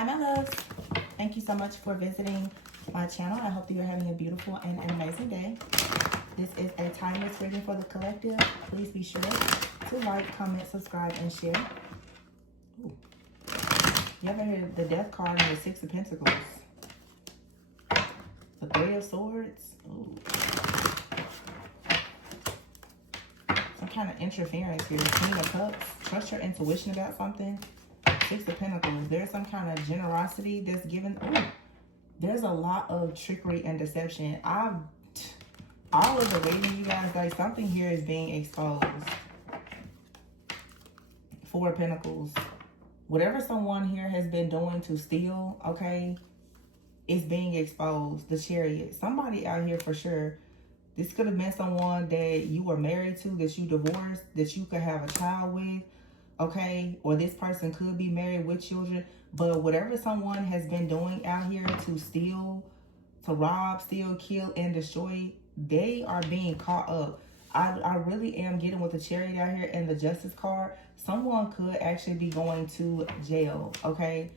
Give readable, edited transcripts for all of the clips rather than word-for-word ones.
Hi my loves, thank you so much for visiting my channel. I hope that you're having a beautiful and an amazing day. This is a timeless reading for the collective. Please be sure to like, comment, subscribe, and share. Ooh. You ever hear the Death card and the Six of Pentacles? The Three of Swords. Ooh. Some kind of interference here. Queen of Cups. Trust your intuition about something. Six of Pentacles. There's some kind of generosity that's given. Ooh, there's a lot of trickery and deception. All of the reading, you guys, like something here is being exposed. Four of Pentacles. Whatever someone here has been doing to steal, okay, is being exposed. The Chariot. Somebody out here for sure. This could have been someone that you were married to, that you divorced, that you could have a child with. Okay, or this person could be married with children, but whatever someone has been doing out here to steal, to rob, steal, kill, and destroy, they are being caught up. I really am getting with the Chariot out here and the Justice card. Someone could actually be going to jail, okay?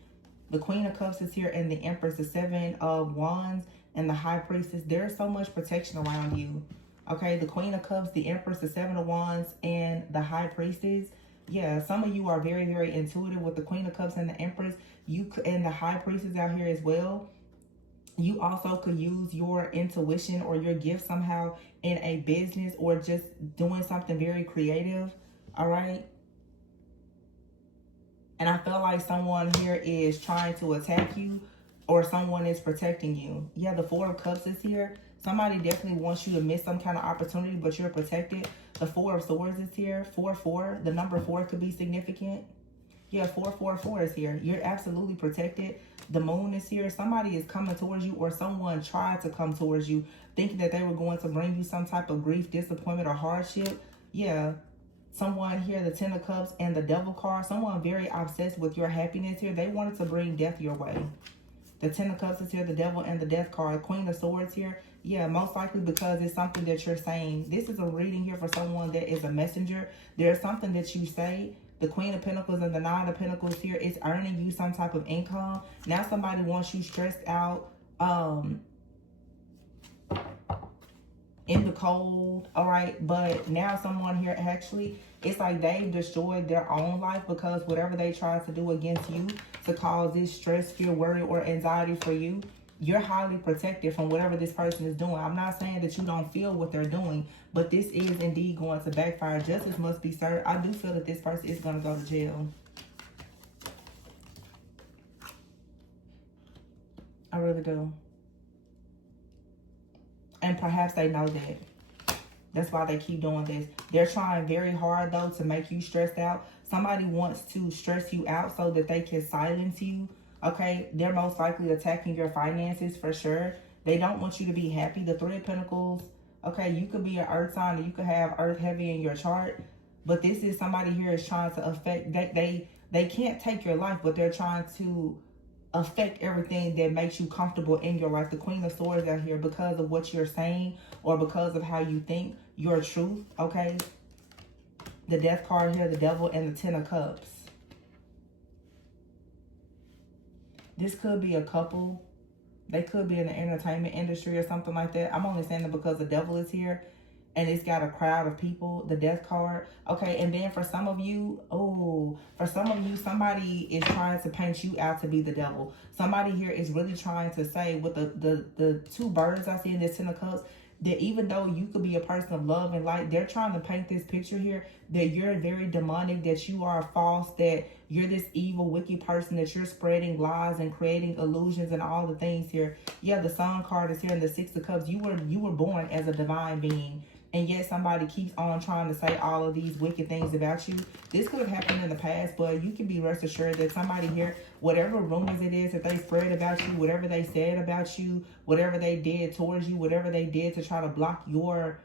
The Queen of Cups is here and the Empress, the Seven of Wands, and the High Priestess. There's so much protection around you, okay? The Queen of Cups, the Empress, the Seven of Wands, and the High Priestess. Yeah, some of you are very, very intuitive with the Queen of Cups and the Empress. You and the High Priestess out here as well. You also could use your intuition or your gift somehow in a business or just doing something very creative. All right. And I feel like someone here is trying to attack you or someone is protecting you. Yeah, the Four of Cups is here. Somebody definitely wants you to miss some kind of opportunity, but you're protected. The Four of Swords is here. 4-4. The number 4 could be significant. Yeah, 4-4-4 is here. You're absolutely protected. The Moon is here. Somebody is coming towards you or someone tried to come towards you thinking that they were going to bring you some type of grief, disappointment, or hardship. Yeah. Someone here, the Ten of Cups and the Devil card. Someone very obsessed with your happiness here. They wanted to bring death your way. The Ten of Cups is here, the Devil, and the Death card. Queen of Swords here. Yeah, most likely because it's something that you're saying. This is a reading here for someone that is a messenger. There's something that you say. The Queen of Pentacles and the Nine of Pentacles here is earning you some type of income. Now somebody wants you stressed out, in the cold, all right? But now someone here actually, it's like they've destroyed their own life because whatever they tried to do against you to cause this stress, fear, worry, or anxiety for you, you're highly protected from whatever this person is doing. I'm not saying that you don't feel what they're doing, but this is indeed going to backfire. Justice must be served. I do feel that this person is going to go to jail. I really do. And perhaps they know that. That's why they keep doing this. They're trying very hard, though, to make you stressed out. Somebody wants to stress you out so that they can silence you. Okay, they're most likely attacking your finances for sure. They don't want you to be happy. The Three of Pentacles, okay, you could be an earth sign or you could have earth heavy in your chart. But this is somebody here is trying to affect, they can't take your life, but they're trying to affect everything that makes you comfortable in your life. The Queen of Swords out here because of what you're saying or because of how you think, your truth, okay? The Death card here, the Devil, and the Ten of Cups. This could be a couple. They could be in the entertainment industry or something like that. I'm only saying that because the Devil is here and it's got a crowd of people. The Death card. Okay, and then for some of you, somebody is trying to paint you out to be the devil. Somebody here is really trying to say with the two birds I see in this Ten of Cups, that even though you could be a person of love and light, they're trying to paint this picture here that you're very demonic, that you are false, that you're this evil, wicked person, that you're spreading lies and creating illusions and all the things here. Yeah, the Sun card is here and the Six of Cups. You were born as a divine being. And yet somebody keeps on trying to say all of these wicked things about you. This could have happened in the past, but you can be rest assured that somebody here, whatever rumors it is that they spread about you, whatever they said about you, whatever they did towards you, whatever they did to try to block your,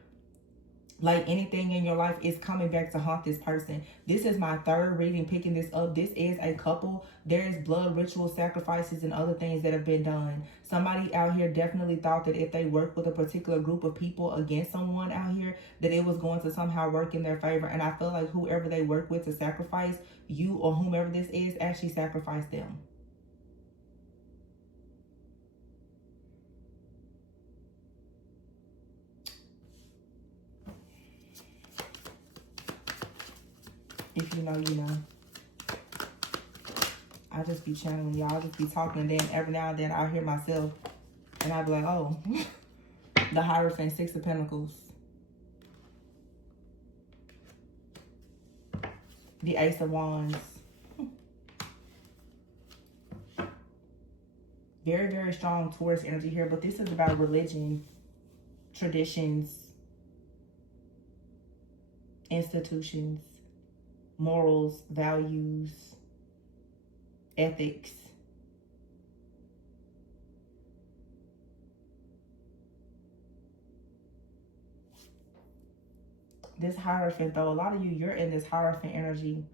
like anything in your life, is coming back to haunt this person. This is my third reading picking this up. This is a couple. There is blood ritual sacrifices and other things that have been done. Somebody out here definitely thought that if they worked with a particular group of people against someone out here, that it was going to somehow work in their favor. And I feel like whoever they work with to sacrifice you or whomever this is actually sacrificed them. If you know, you know. I just be channeling y'all. I just be talking, and then every now and then I hear myself, and I be like, oh, the Hierophant, Six of Pentacles. The Ace of Wands. Very, very strong Taurus energy here, but this is about religion, traditions, institutions, morals, values, ethics. This Hierophant, though, a lot of you, you're in this Hierophant energy,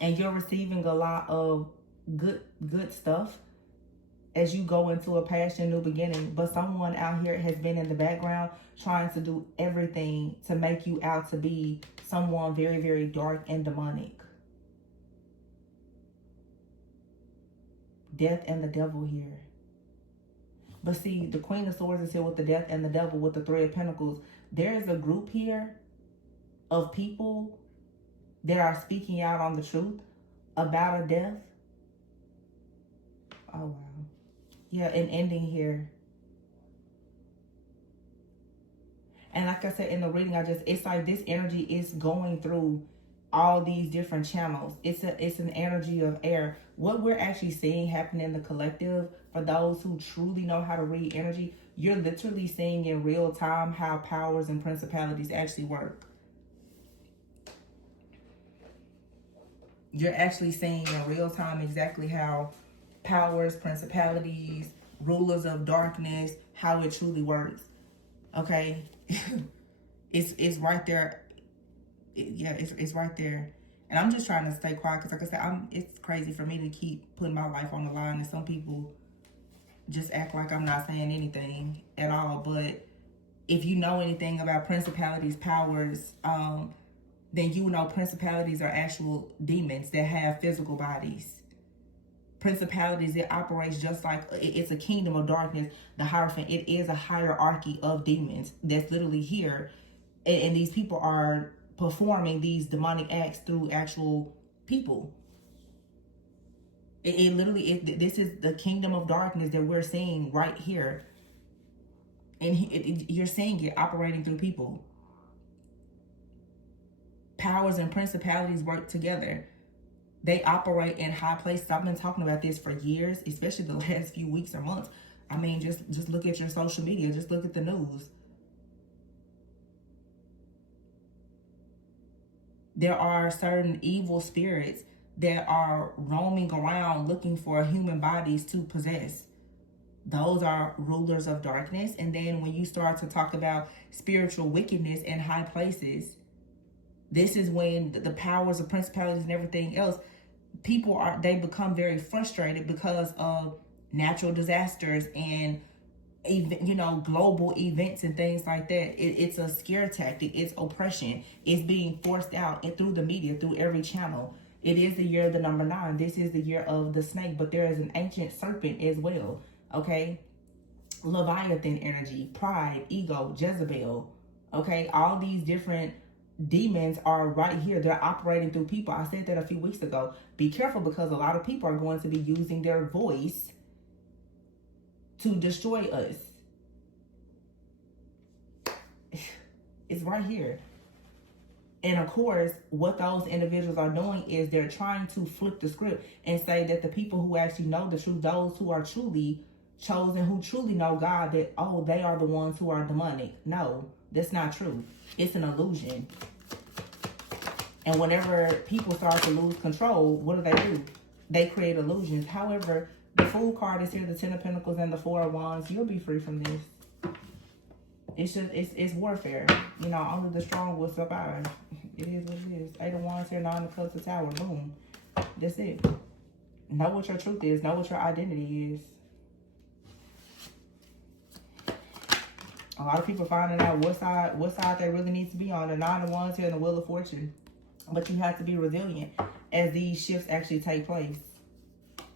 and you're receiving a lot of good stuff as you go into a passion, new beginning. But someone out here has been in the background trying to do everything to make you out to be someone very, very dark and demonic. Death and the Devil here. But see, the Queen of Swords is here with the Death and the Devil with the Three of Pentacles. There is a group here of people that are speaking out on the truth about a death. Oh, wow. Yeah, an ending here. And like I said in the reading, it's like this energy is going through all these different channels. It's an energy of air. What we're actually seeing happen in the collective, for those who truly know how to read energy, you're literally seeing in real time how powers and principalities actually work. You're actually seeing in real time exactly how powers, principalities, rulers of darkness, how it truly works. Okay? It's right there. It's right there. And I'm just trying to stay quiet because, like I said, it's crazy for me to keep putting my life on the line, and some people just act like I'm not saying anything at all. But if you know anything about principalities, powers, then you know principalities are actual demons that have physical bodies. Principalities, it operates just like, it's a kingdom of darkness. The Hierophant, it is a hierarchy of demons that's literally here. And these people are performing these demonic acts through actual people. It literally, this is the kingdom of darkness that we're seeing right here. And you're seeing it operating through people. Powers and principalities work together. They operate in high places. I've been talking about this for years, especially the last few weeks or months. I mean, just look at your social media. Just look at the news. There are certain evil spirits that are roaming around looking for human bodies to possess. Those are rulers of darkness. And then when you start to talk about spiritual wickedness in high places, this is when the powers of principalities and everything else, they become very frustrated because of natural disasters and, global events and things like that. It's a scare tactic. It's oppression. It's being forced out and through the media, through every channel. It is the year of the number 9. This is the year of the snake, but there is an ancient serpent as well. Okay. Leviathan energy, pride, ego, Jezebel. Okay. All these different demons are right here. They're operating through people. I said that a few weeks ago. Be careful, because a lot of people are going to be using their voice to destroy us. It's right here. And of course, what those individuals are doing is they're trying to flip the script and say that the people who actually know the truth, those who are truly chosen, who truly know God, that, oh, they are the ones who are demonic. No, that's not true. It's an illusion. And whenever people start to lose control, what do? They create illusions. However, the Fool card is here, the 10 of Pentacles and the 4 of Wands. You'll be free from this. It's warfare. Only the strong will survive. It is what it is. 8 of Wands here, 9 of Cups, the Tower. Boom. That's it. Know what your truth is. Know what your identity is. A lot of people finding out what side they really need to be on. The 9 of Wands here and the Wheel of Fortune. But you have to be resilient as these shifts actually take place.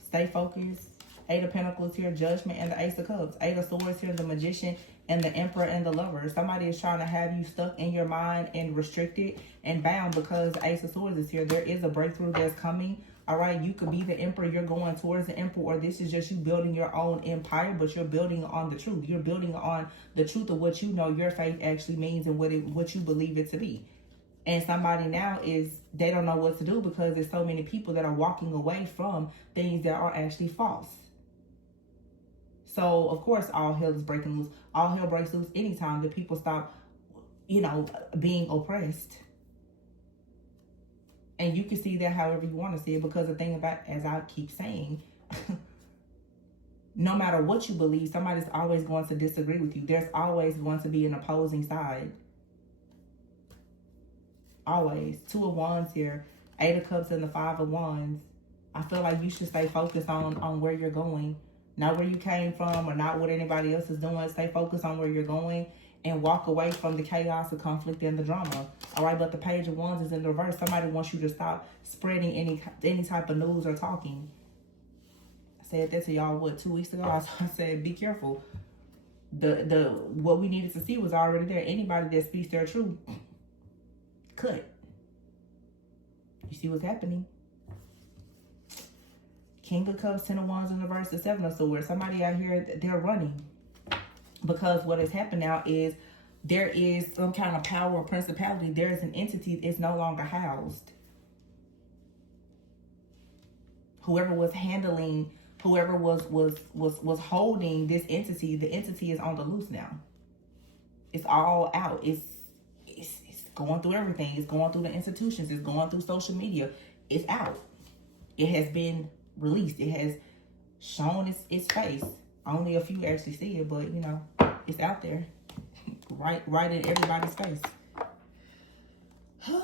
Stay focused. Eight of Pentacles here, Judgment, and the Ace of Cups. Eight of Swords here, the Magician, and the Emperor and the Lover. Somebody is trying to have you stuck in your mind and restricted and bound because the Ace of Swords is here. There is a breakthrough that's coming. All right, you could be the Emperor. You're going towards the Emperor, or this is just you building your own empire, but you're building on the truth. You're building on the truth of what you know your faith actually means and what you believe it to be. And somebody now they don't know what to do because there's so many people that are walking away from things that are actually false. So, of course, all hell is breaking loose. All hell breaks loose anytime that people stop, being oppressed. And you can see that however you want to see it, because the thing about, as I keep saying, no matter what you believe, somebody's always going to disagree with you. There's always going to be an opposing side. Always. Two of Wands here. Eight of Cups and the Five of Wands. I feel like you should stay focused on where you're going. Not where you came from or not what anybody else is doing. Stay focused on where you're going and walk away from the chaos, the conflict, and the drama. All right, but the Page of Wands is in the reverse. Somebody wants you to stop spreading any type of news or talking. I said that to y'all, 2 weeks ago? I said, be careful. What we needed to see was already there. Anybody that speaks their truth, cut. You see what's happening? King of Cups, Ten of Wands in reverse, the Seven of Swords. Somebody out here, they're running. Because what has happened now is there is some kind of power or principality. There is an entity that's no longer housed. Whoever was handling, whoever was holding this entity, the entity is on the loose now. It's all out. It's going through everything. It's going through the institutions. It's going through social media. It's out. It has been released. It has shown its face. Only a few actually see it, but it's out there. right in everybody's face. Who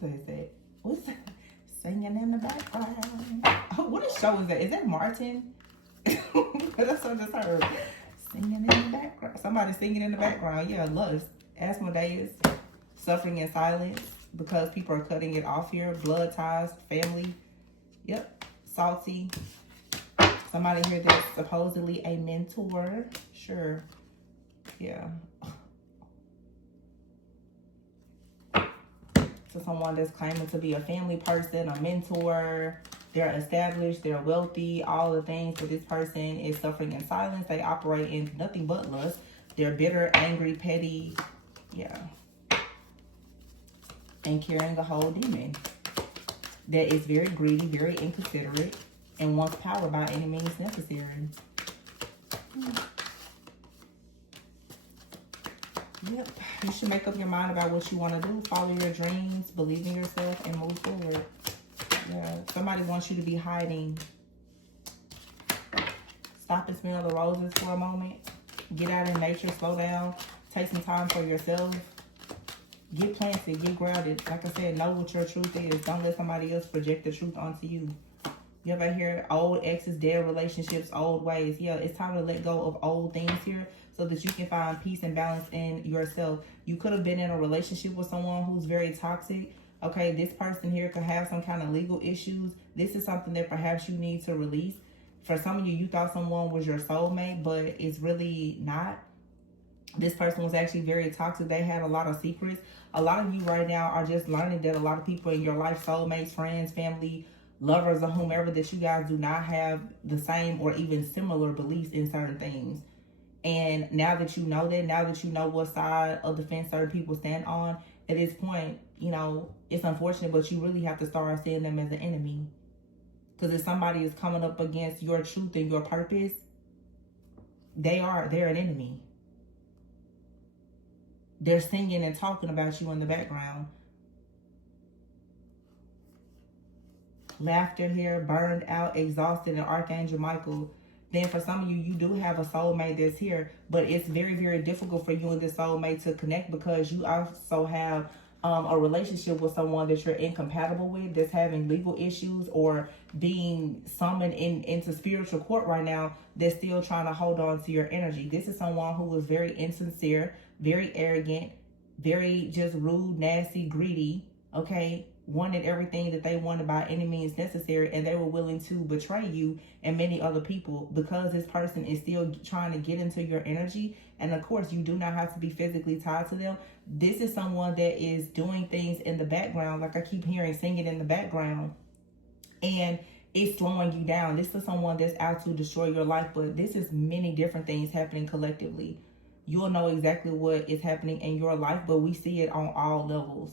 says that? What's that? Singing in the background. Oh, what show is that? Is that Martin? That's what I just heard. Singing in the background. Somebody singing in the background. Yeah, Lust. Asmodeus. Suffering in silence because people are cutting it off here. Blood ties, family. Yep. Salty. Somebody here that's supposedly a mentor. Sure. Yeah. So someone that's claiming to be a family person, a mentor. They're established, they're wealthy, all the things, but this person is suffering in silence. They operate in nothing but lust. They're bitter, angry, petty. Yeah. And carrying a whole demon that is very greedy, very inconsiderate, and wants power by any means necessary. Yep. You should make up your mind about what you want to do. Follow your dreams, believe in yourself, and move forward. Yeah. Somebody wants you to be hiding. Stop and smell the roses for a moment. Get out in nature, slow down. Take some time for yourself. Get planted, get grounded. Like I said, know what your truth is. Don't let somebody else project the truth onto you. You ever hear old exes, dead relationships, old ways? Yeah, it's time to let go of old things here so that you can find peace and balance in yourself. You could have been in a relationship with someone who's very toxic. Okay, this person here could have some kind of legal issues. This is something that perhaps you need to release. For some of you, you thought someone was your soulmate, but it's really not. This person was actually very toxic. They had a lot of secrets. A lot of you right now are just learning that a lot of people in your life, soulmates, friends, family, lovers, or whomever, that you guys do not have the same or even similar beliefs in certain things. And now that you know that, now that you know what side of the fence certain people stand on, at this point, it's unfortunate, but you really have to start seeing them as an enemy. Because if somebody is coming up against your truth and your purpose, they're an enemy. They're singing and talking about you in the background. Laughter here, burned out, exhausted, and Archangel Michael. Then for some of you, you do have a soulmate that's here, but it's very, very difficult for you and this soulmate to connect because you also have a relationship with someone that you're incompatible with, that's having legal issues or being summoned into spiritual court right now, that's still trying to hold on to your energy. This is someone who was very insincere, very arrogant, very just rude, nasty, greedy. okay, wanted everything that they wanted by any means necessary, and they were willing to betray you and many other people because this person is still trying to get into your energy. And of course, you do not have to be physically tied to them. This is someone that is doing things in the background, like I keep hearing singing in the background, and it's slowing you down. This is someone that's out to destroy your life, but this is many different things happening collectively. You'll know exactly what is happening in your life, but we see it on all levels.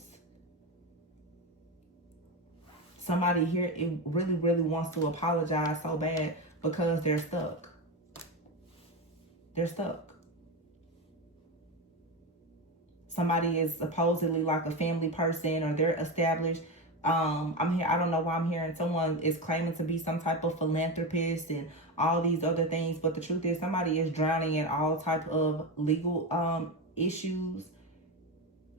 Somebody here, it really, really wants to apologize so bad because they're stuck. They're stuck. Somebody is supposedly like a family person, or they're established. I'm here. I don't know why I'm hearing someone is claiming to be some type of philanthropist and all these other things. But the truth is, somebody is drowning in all type of legal issues.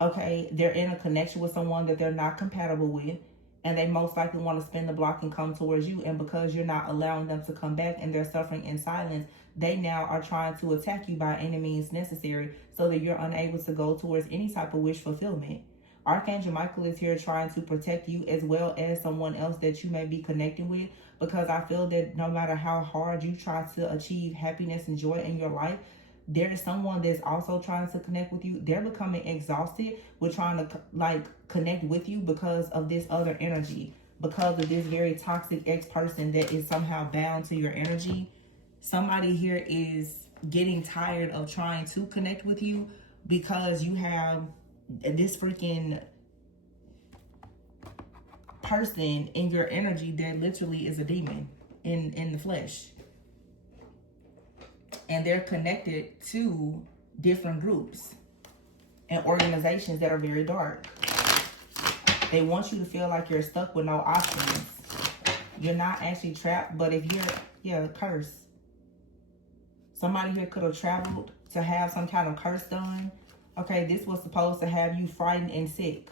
Okay, they're in a connection with someone that they're not compatible with, and they most likely want to spin the block and come towards you. And because you're not allowing them to come back and they're suffering in silence, they now are trying to attack you by any means necessary so that you're unable to go towards any type of wish fulfillment. Archangel Michael is here trying to protect you as well as someone else that you may be connecting with, because I feel that no matter how hard you try to achieve happiness and joy in your life, there is someone that's also trying to connect with you. They're becoming exhausted with trying to like connect with you because of this other energy, because of this very toxic ex-person that is somehow bound to your energy. Somebody here is getting tired of trying to connect with you because you have this freaking person in your energy that literally is a demon in the flesh. And they're connected to different groups and organizations that are very dark. They want you to feel like you're stuck with no options. You're not actually trapped, but if you're, curse. Somebody here could have traveled to have some kind of curse done. Okay, this was supposed to have you frightened and sick.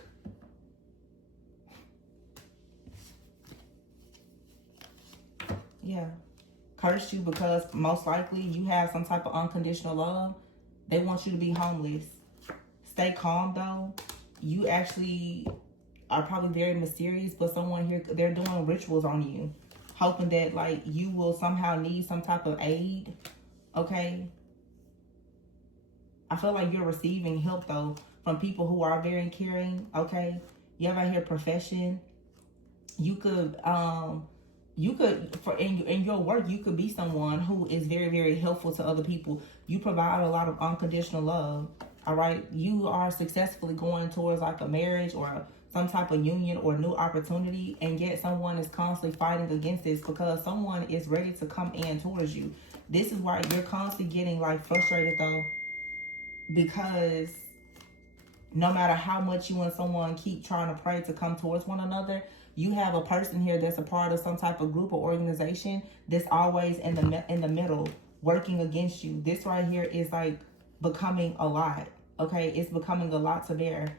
Yeah. Cursed you because most likely you have some type of unconditional love. They want you to be homeless. Stay calm though. You actually are probably very mysterious, but someone here, they're doing rituals on you, hoping that like you will somehow need some type of aid. Okay. I feel like you're receiving help though from people who are very caring. Okay. You have out here profession. You could in your work, you could be someone who is very, very helpful to other people. You provide a lot of unconditional love. All right. You are successfully going towards like a marriage or some type of union or new opportunity, and yet someone is constantly fighting against this because someone is ready to come in towards you. This is why you're constantly getting like frustrated though, because no matter how much you and someone keep trying to pray to come towards one another, you have a person here that's a part of some type of group or organization that's always in the middle working against you. This right here is like becoming a lot. Okay, it's becoming a lot to bear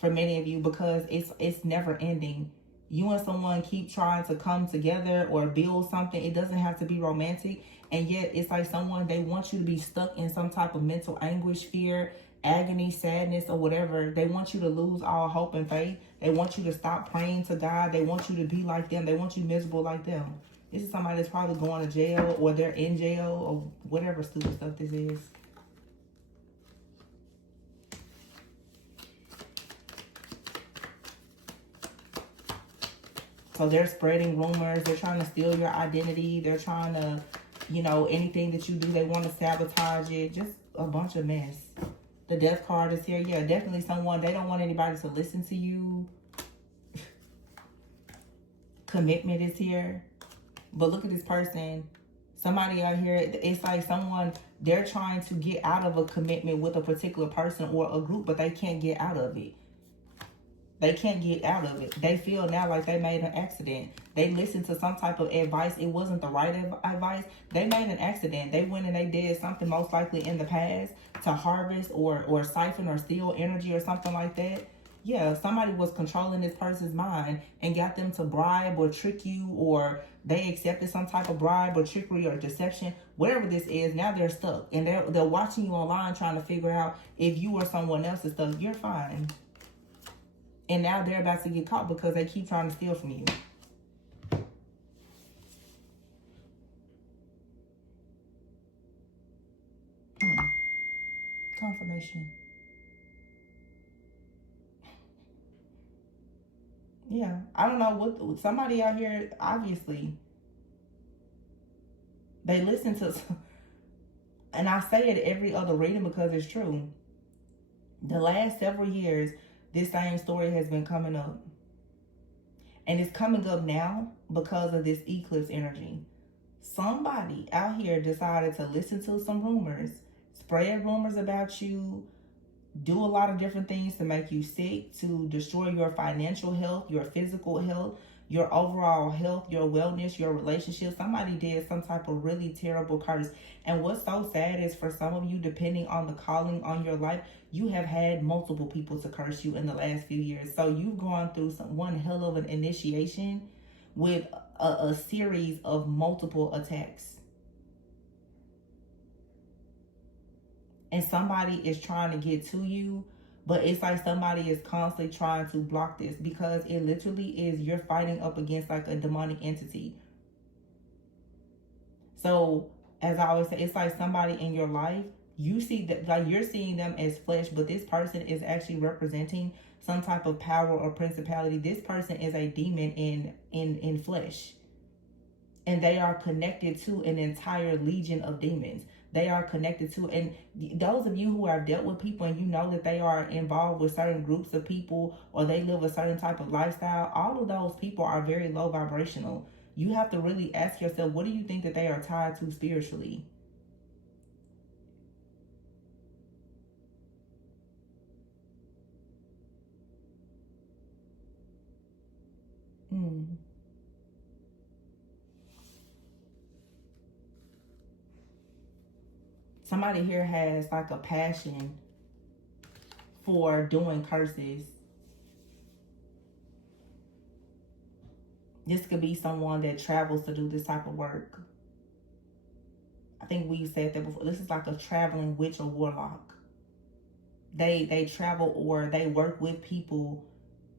for many of you because it's never ending. You and someone keep trying to come together or build something. It doesn't have to be romantic, and yet it's like someone, they want you to be stuck in some type of mental anguish, fear, agony, sadness, or whatever. They want you to lose all hope and faith. They want you to stop praying to God. They want you to be like them. They want you miserable like them. This is somebody that's probably going to jail, or they're in jail, or whatever stupid stuff this is. So they're spreading rumors. They're trying to steal your identity. They're trying to, anything that you do, they want to sabotage it. Just a bunch of mess. The death card is here. Yeah, definitely someone, they don't want anybody to listen to you. Commitment is here. But look at this person. Somebody out here, it's like someone, they're trying to get out of a commitment with a particular person or a group, but they can't get out of it. They can't get out of it. They feel now like they made an accident. They listened to some type of advice. It wasn't the right advice. They made an accident. They went and they did something most likely in the past to harvest or siphon or steal energy or something like that. Yeah, somebody was controlling this person's mind and got them to bribe or trick you, or they accepted some type of bribe or trickery or deception. Whatever this is, now they're stuck. And they're watching you online trying to figure out if you or someone else is stuck. You're fine. And now they're about to get caught because they keep trying to steal from you. Confirmation. Yeah. I don't know what somebody out here, obviously, they listen to, and I say it every other reading because it's true. The last several years, this same story has been coming up. And it's coming up now because of this eclipse energy. Somebody out here decided to listen to some rumors, spread rumors about you, do a lot of different things to make you sick, to destroy your financial health, your physical health, your overall health, your wellness, your relationship. Somebody did some type of really terrible curse. And what's so sad is for some of you, depending on the calling on your life, you have had multiple people to curse you in the last few years. So you've gone through one hell of an initiation with a series of multiple attacks. And somebody is trying to get to you, but it's like somebody is constantly trying to block this because it literally is you're fighting up against like a demonic entity. So as I always say, it's like somebody in your life, you see that, like you're seeing them as flesh, but this person is actually representing some type of power or principality. This person is a demon in flesh. And they are connected to an entire legion of demons. They are connected to, and those of you who have dealt with people and you know that they are involved with certain groups of people or they live a certain type of lifestyle, all of those people are very low vibrational. You have to really ask yourself, what do you think that they are tied to spiritually? Somebody here has like a passion for doing curses. This could be someone that travels to do this type of work. I think we said that before. This is like a traveling witch or warlock. They travel or they work with people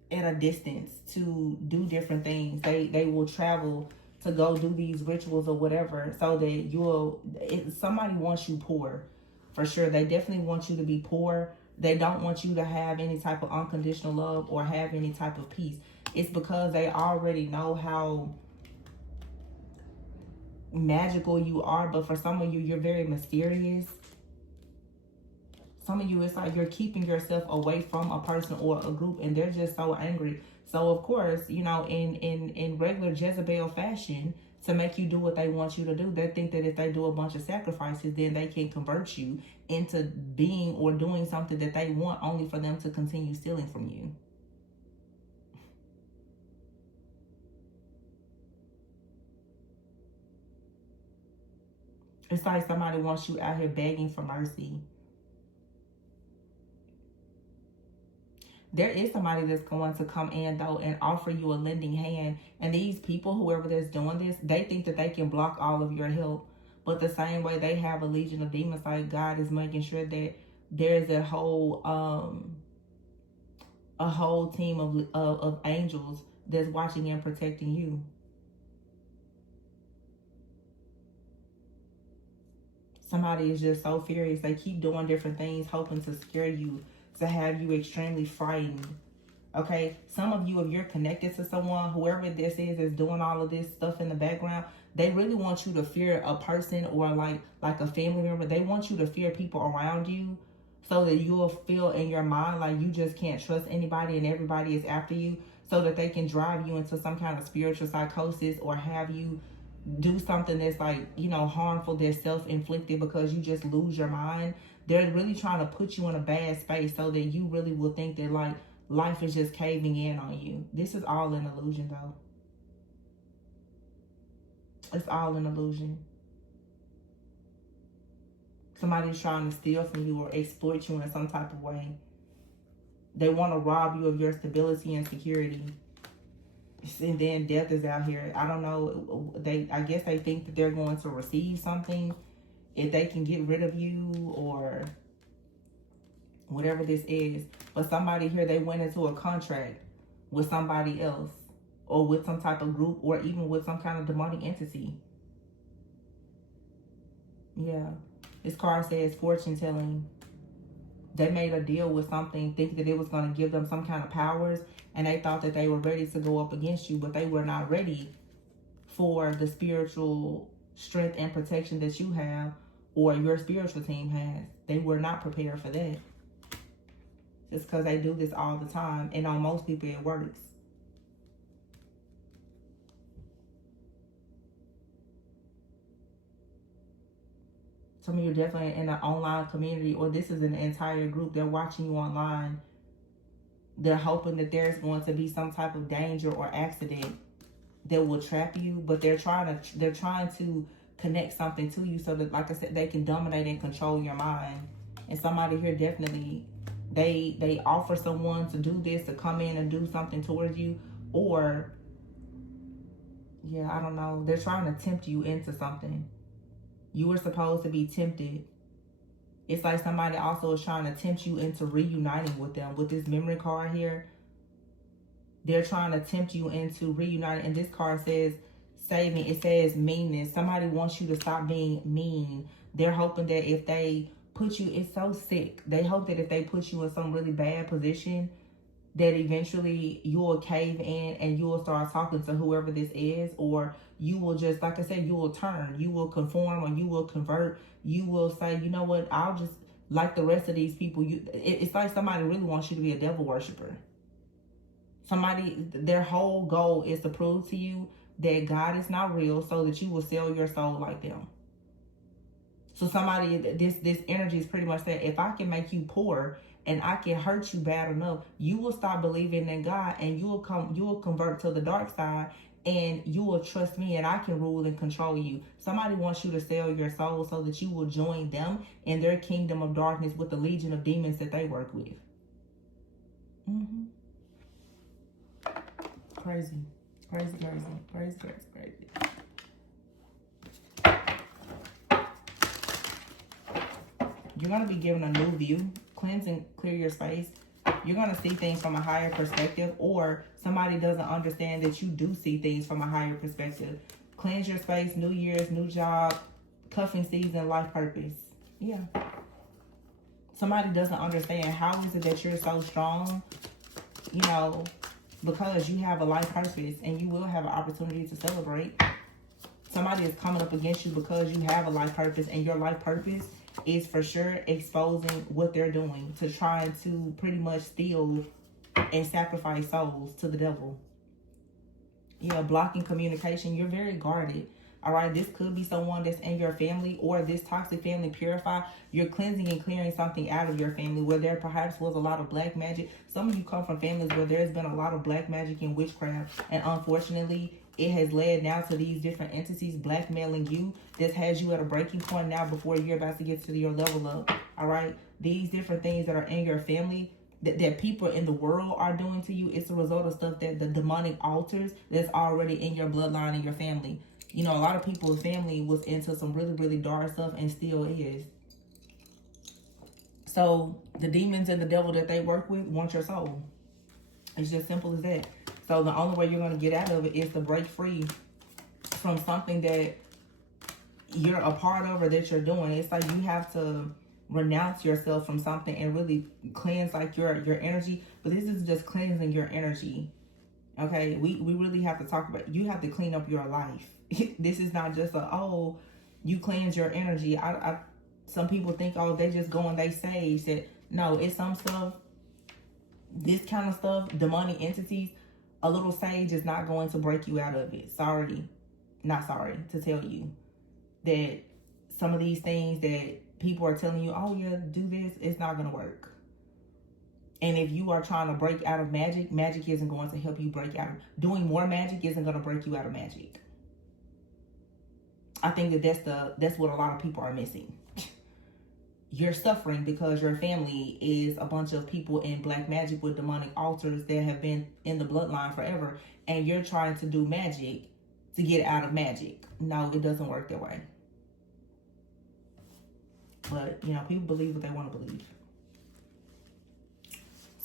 at a distance to do different things. They will travel to go do these rituals or whatever so that somebody wants you poor for sure. They definitely want you to be poor. They don't want you to have any type of unconditional love or have any type of peace. It's because they already know how magical you are, but for some of you, you're very mysterious. Some of you, it's like you're keeping yourself away from a person or a group and they're just so angry. So of course, you know, in regular Jezebel fashion, to make you do what they want you to do, they think that if they do a bunch of sacrifices, then they can convert you into being or doing something that they want, only for them to continue stealing from you. It's like somebody wants you out here begging for mercy. There is somebody that's going to come in though and offer you a lending hand. And these people, whoever that's doing this, they think that they can block all of your help. But the same way they have a legion of demons, like God is making sure that there's a whole team of angels that's watching and protecting you. Somebody is just so furious. They keep doing different things, hoping to scare you, to have you extremely frightened. Okay, some of you, if you're connected to someone, whoever this is doing all of this stuff in the background, they really want you to fear a person or like a family member. They want you to fear people around you so that you'll feel in your mind like you just can't trust anybody and everybody is after you, so that they can drive you into some kind of spiritual psychosis or have you do something that's like, you know, harmful, that's self-inflicted because you just lose your mind. They're really trying to put you in a bad space so that you really will think that like life is just caving in on you. This is all an illusion though. It's all an illusion. Somebody's trying to steal from you or exploit you in some type of way. They want to rob you of your stability and security. And then death is out here. I don't know. I guess they think that they're going to receive something if they can get rid of you or whatever this is. But somebody here, they went into a contract with somebody else, or with some type of group, or even with some kind of demonic entity. Yeah. This card says fortune telling. They made a deal with something, thinking that it was going to give them some kind of powers, and they thought that they were ready to go up against you, but they were not ready for the spiritual strength and protection that you have, or your spiritual team has. They were not prepared for that. Just because they do this all the time, and on most people it works. Some of you are definitely in an online community, or this is an entire group. They're watching you online. They're hoping that there's going to be some type of danger or accident that will trap you, but they're trying to connect something to you so that, like I said, they can dominate and control your mind. And somebody here definitely, they offer someone to do this, to come in and do something towards you, or yeah, I don't know. They're trying to tempt you into something. You were supposed to be tempted. It's like somebody also is trying to tempt you into reuniting with them. With this memory card here, they're trying to tempt you into reuniting. And this card says saving. It says meanness. Somebody wants you to stop being mean. They're hoping that if they put you, it's so sick. They hope that if they put you in some really bad position, that eventually you will cave in and you will start talking to whoever this is, or you will just, like I said, you will turn, you will conform, or you will convert. You will say, you know what, I'll just, like the rest of these people, it's like somebody really wants you to be a devil worshiper. Somebody, their whole goal is to prove to you that God is not real, so that you will sell your soul like them. So somebody, this energy is pretty much saying, if I can make you poor and I can hurt you bad enough, you will stop believing in God, and you will convert to the dark side, and you will trust me, and I can rule and control you. Somebody wants you to sell your soul so that you will join them in their kingdom of darkness with the legion of demons that they work with. Crazy. Crazy, crazy, crazy, crazy, crazy. You're going to be given a new view. Cleanse and clear your space. You're going to see things from a higher perspective, or somebody doesn't understand that you do see things from a higher perspective. Cleanse your space, New Year's, new job, cuffing season, life purpose. Yeah. Somebody doesn't understand how is it that you're so strong, you know, because you have a life purpose and you will have an opportunity to celebrate. Somebody is coming up against you because you have a life purpose, and your life purpose is for sure exposing what they're doing to try to pretty much steal and sacrifice souls to the devil. Yeah, blocking communication. You're very guarded. All right, this could be someone that's in your family, or this toxic family purify. You're cleansing and clearing something out of your family where there perhaps was a lot of black magic. Some of you come from families where there's been a lot of black magic and witchcraft, and unfortunately it has led now to these different entities blackmailing you. This has you at a breaking point now before you're about to get to your level up. All right, these different things that are in your family that people in the world are doing to you, it's a result of stuff that the demonic altars that's already in your bloodline and your family. You know, a lot of people's family was into some really, really dark stuff and still is. So the demons and the devil that they work with want your soul. It's just simple as that. So the only way you're going to get out of it is to break free from something that you're a part of or that you're doing. It's like you have to renounce yourself from something and really cleanse like your energy. But this is just cleansing your energy. Okay, we really have to talk about, you have to clean up your life. This is not just you cleanse your energy. Some people think, oh, they just go and they sage. That no, it's some stuff, this kind of stuff, demonic entities, a little sage is not going to break you out of it. Not sorry to tell you that some of these things that people are telling you, oh yeah, do this, it's not going to work. And if you are trying to break out of magic, magic isn't going to help you break out. Doing more magic isn't going to break you out of magic. I think that's what a lot of people are missing. You're suffering because your family is a bunch of people in black magic with demonic altars that have been in the bloodline forever, and you're trying to do magic to get out of magic. No, it doesn't work that way. But, you know, people believe what they want to believe.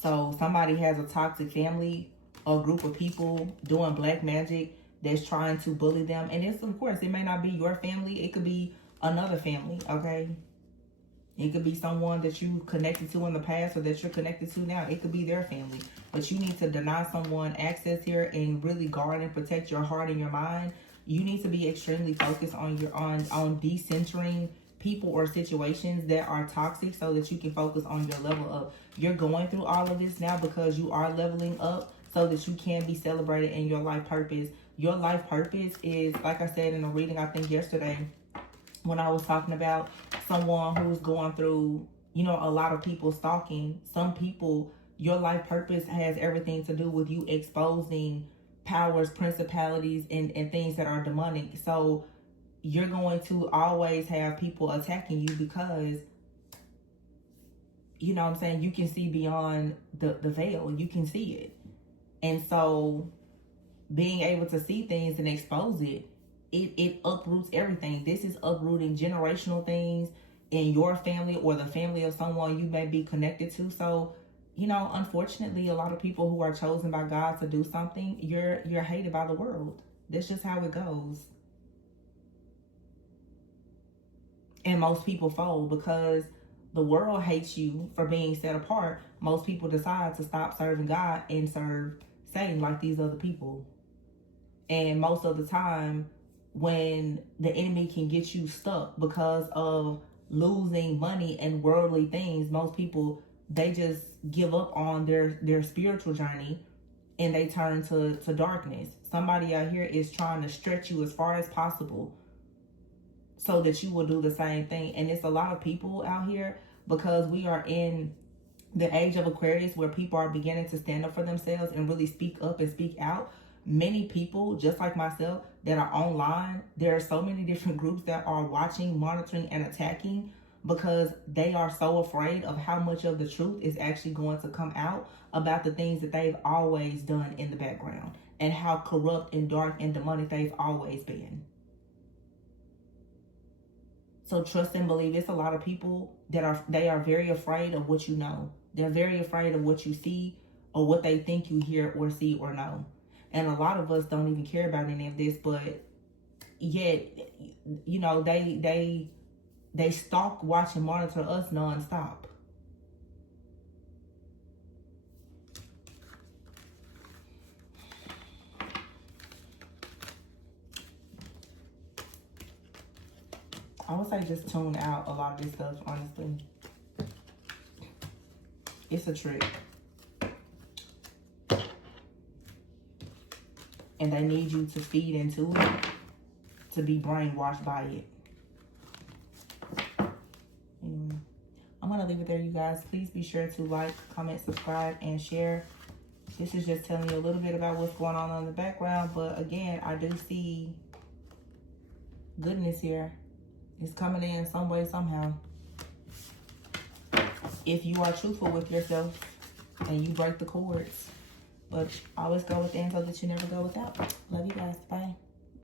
So somebody has a toxic family or group of people doing black magic that's trying to bully them. And it's, of course, it may not be your family. It could be another family, okay? It could be someone that you connected to in the past or that you're connected to now. It could be their family. But you need to deny someone access here and really guard and protect your heart and your mind. You need to be extremely focused on your on decentering people or situations that are toxic so that you can focus on your level up. You're going through all of this now because you are leveling up so that you can be celebrated in your life purpose. Your life purpose is, like I said in a reading, I think yesterday, when I was talking about someone who's going through, you know, a lot of people stalking. Some people, your life purpose has everything to do with you exposing powers, principalities, and things that are demonic. So you're going to always have people attacking you because, you know what I'm saying, you can see beyond the veil. You can see it. And so being able to see things and expose it, it uproots everything. This is uprooting generational things in your family or the family of someone you may be connected to. So, you know, unfortunately, a lot of people who are chosen by God to do something, you're hated by the world. That's just how it goes. And most people fold because the world hates you for being set apart. Most people decide to stop serving God and serve Satan like these other people. And most of the time, when the enemy can get you stuck because of losing money and worldly things, most people, they just give up on their spiritual journey and they turn to darkness. Somebody out here is trying to stretch you as far as possible so that you will do the same thing. And it's a lot of people out here because we are in the age of Aquarius where people are beginning to stand up for themselves and really speak up and speak out. Many people, just like myself, that are online, there are so many different groups that are watching, monitoring, and attacking because they are so afraid of how much of the truth is actually going to come out about the things that they've always done in the background and how corrupt and dark and demonic they've always been. So trust and believe. It's a lot of people that are very afraid of what you know. They're very afraid of what you see or what they think you hear or see or know. And a lot of us don't even care about any of this, but yet, you know, they stalk, watch, and monitor us nonstop. I would say just tune out a lot of this stuff, honestly. It's a trick. And they need you to feed into it, to be brainwashed by it. Anyway, I'm going to leave it there, you guys. Please be sure to like, comment, subscribe, and share. This is just telling you a little bit about what's going on in the background. But again, I do see goodness here. It's coming in some way, somehow. If you are truthful with yourself and you break the cords. But always go within so that you never go without. Love you guys. Bye.